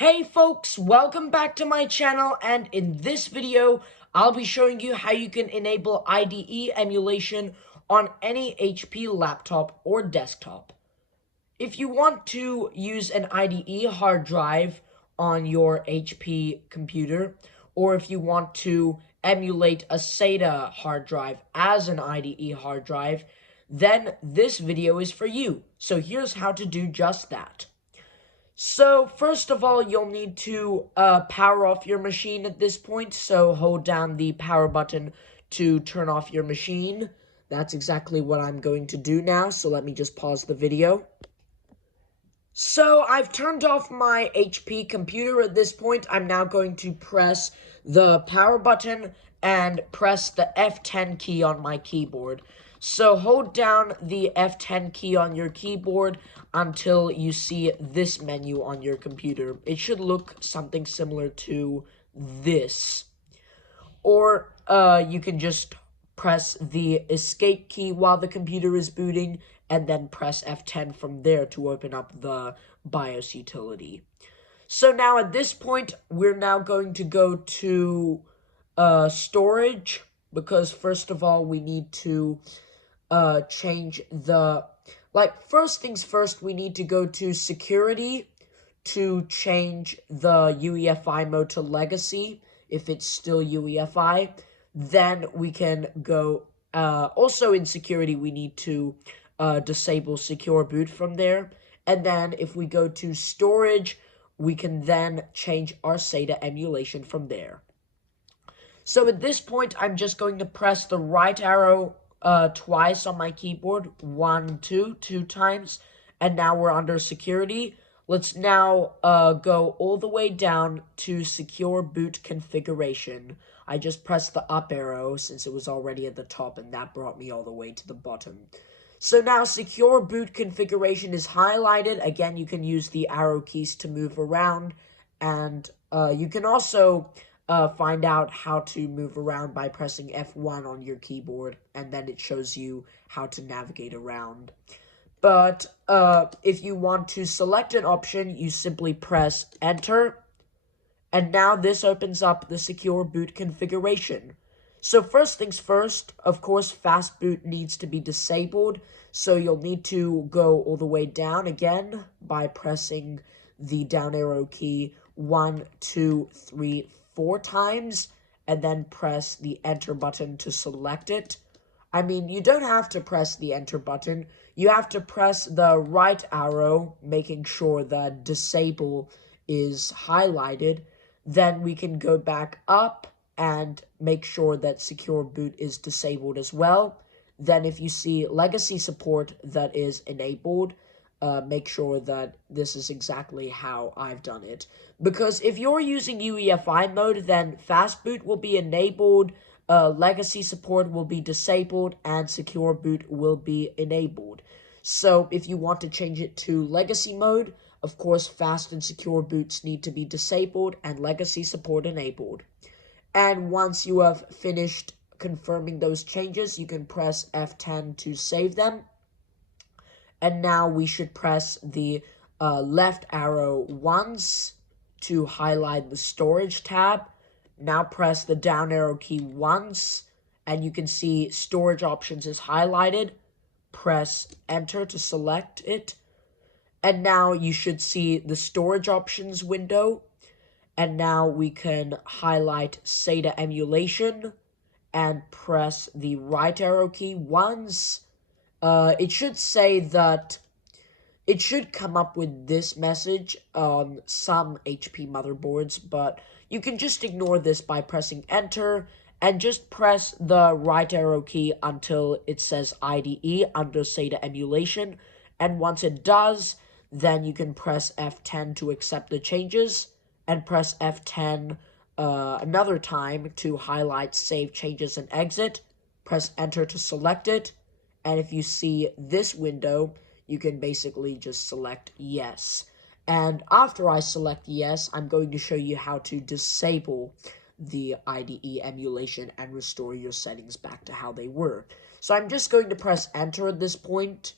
Hey folks, welcome back to my channel, and in this video, I'll be showing you how you can enable IDE emulation on any HP laptop or desktop. If you want to use an IDE hard drive on your HP computer, or if you want to emulate a SATA hard drive as an IDE hard drive, then this video is for you. So here's how to do just that. So, first of all, you'll need to power off your machine at this point, so hold down the power button to turn off your machine. That's exactly what I'm going to do now, so let me just pause the video. So, I've turned off my HP computer at this point. I'm now going to press the power button and press the F10 key on my keyboard. So hold down the F10 key on your keyboard until you see this menu on your computer. It should look something similar to this. Or you can just press the escape key while the computer is booting, and then press F10 from there to open up the BIOS utility. So now at this point, we're now going to go to storage, because first of all, we need to change the, first things first, we need to go to security to change the UEFI mode to legacy, if it's still UEFI. Then we can go, also in security, we need to disable secure boot from there. And then if we go to storage, we can then change our SATA emulation from there. So at this point, I'm just going to press the right arrow twice on my keyboard, 1, 2 times, and now we're under security. Let's now go all the way down to secure boot configuration. I just pressed the up arrow since it was already at the top, and that brought me all the way to the bottom. So now secure boot configuration is highlighted. Again, you can use the arrow keys to move around, and you can also find out how to move around by pressing F1 on your keyboard, and then it shows you how to navigate around. But if you want to select an option, you simply press Enter, and now this opens up the secure boot configuration. So first things first, of course, fast boot needs to be disabled, so you'll need to go all the way down again by pressing the down arrow key 1, 2, 3, 4 times, and then press the enter button to select it. I mean, you don't have to press the enter button. You have to press the right arrow, making sure that disable is highlighted. Then we can go back up and make sure that secure boot is disabled as well. Then if you see legacy support that is enabled, make sure that this is exactly how I've done it. Because if you're using UEFI mode, then fast boot will be enabled, legacy support will be disabled, and secure boot will be enabled. So if you want to change it to legacy mode, of course, fast and secure boots need to be disabled and legacy support enabled. And once you have finished confirming those changes, you can press F10 to save them. And now we should press the left arrow once to highlight the storage tab. Now press the down arrow key once, and you can see storage options is highlighted. Press enter to select it. And now you should see the storage options window. And now we can highlight SATA emulation and press the right arrow key once. It should say that it should come up with this message on some HP motherboards, but you can just ignore this by pressing enter and just press the right arrow key until it says IDE under SATA emulation. And once it does, then you can press F10 to accept the changes and press F10 another time to highlight save changes and exit. Press enter to select it. And if you see this window, you can basically just select yes. And after I select yes, I'm going to show you how to disable the IDE emulation and restore your settings back to how they were. So I'm just going to press enter at this point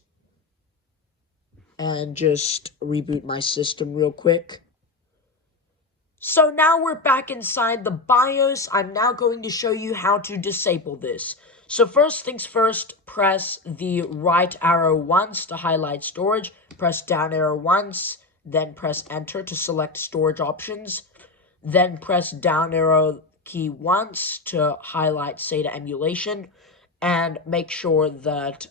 and just reboot my system real quick. So now we're back inside the BIOS. I'm now going to show you how to disable this. So first things first, press the right arrow once to highlight storage, press down arrow once, then press enter to select storage options, then press down arrow key once to highlight SATA emulation, and make sure that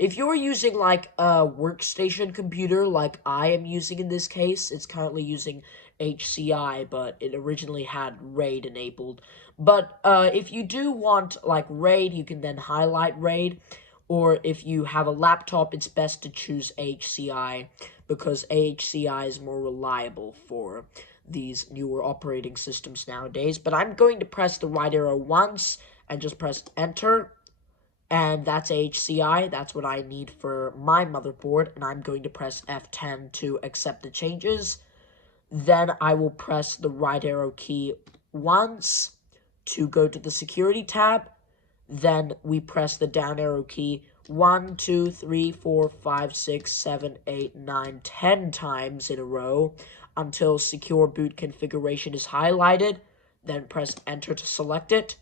if you're using like a workstation computer like I am using in this case, it's currently using HCI, but it originally had RAID enabled. But if you do want like RAID, you can then highlight RAID, or if you have a laptop, it's best to choose HCI because HCI is more reliable for these newer operating systems nowadays. But I'm going to press the right arrow once and just press enter. And that's HCI, that's what I need for my motherboard, and I'm going to press F10 to accept the changes. Then I will press the right arrow key once to go to the security tab. Then we press the down arrow key 1, 2, 3, 4, 5, 6, 7, 8, 9, 10 times in a row until secure boot configuration is highlighted. Then press enter to select it.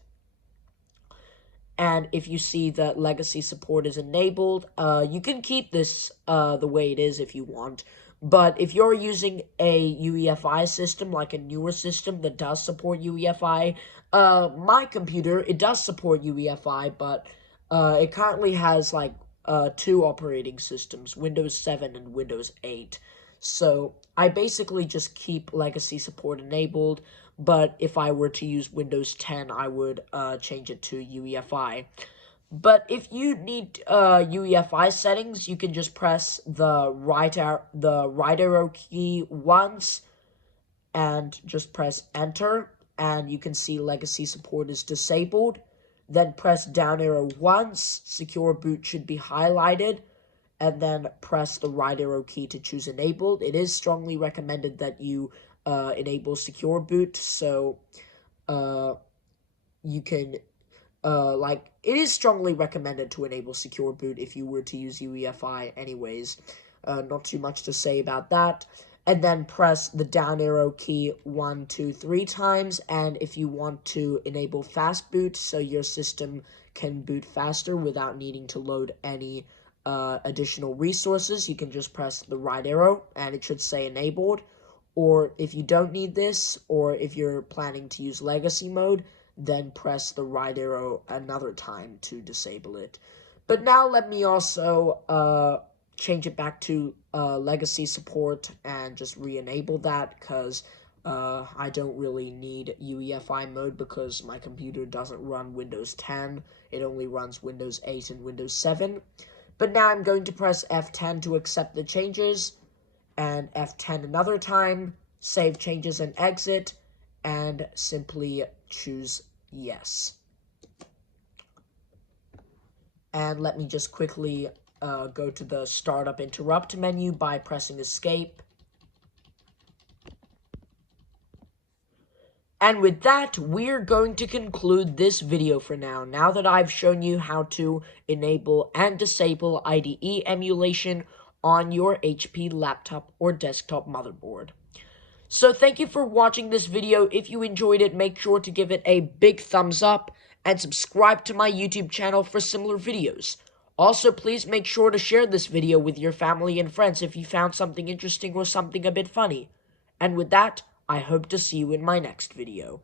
And if you see that legacy support is enabled, you can keep this the way it is if you want. But if you're using a UEFI system, like a newer system that does support UEFI, my computer, it does support UEFI, but it currently has like 2 operating systems, Windows 7 and Windows 8. So I basically just keep legacy support enabled, but if I were to use Windows 10, I would change it to UEFI. But if you need UEFI settings, you can just press the right arrow key once and just press enter, and you can see legacy support is disabled. Then press down arrow once, secure boot should be highlighted, and then press the right arrow key to choose enabled. It is strongly recommended that you enable secure boot, so you can it is strongly recommended to enable secure boot if you were to use UEFI anyways. Not too much to say about that. And then press the down arrow key 1, 2, 3 times, and if you want to enable fast boot so your system can boot faster without needing to load any additional resources, you can just press the right arrow and it should say enabled. Or if you don't need this, or if you're planning to use legacy mode, then press the right arrow another time to disable it. But now let me also change it back to legacy support and just re-enable that, because I don't really need UEFI mode because my computer doesn't run Windows 10. It only runs Windows 8 and Windows 7. But now I'm going to press F10 to accept the changes, and F10 another time, save changes and exit, and simply choose yes. And let me just quickly go to the startup interrupt menu by pressing escape. And with that, we're going to conclude this video for now that I've shown you how to enable and disable IDE emulation on your HP laptop or desktop motherboard. So thank you for watching this video. If you enjoyed it, make sure to give it a big thumbs up and subscribe to my YouTube channel for similar videos. Also, please make sure to share this video with your family and friends if you found something interesting or something a bit funny. And with that, I hope to see you in my next video.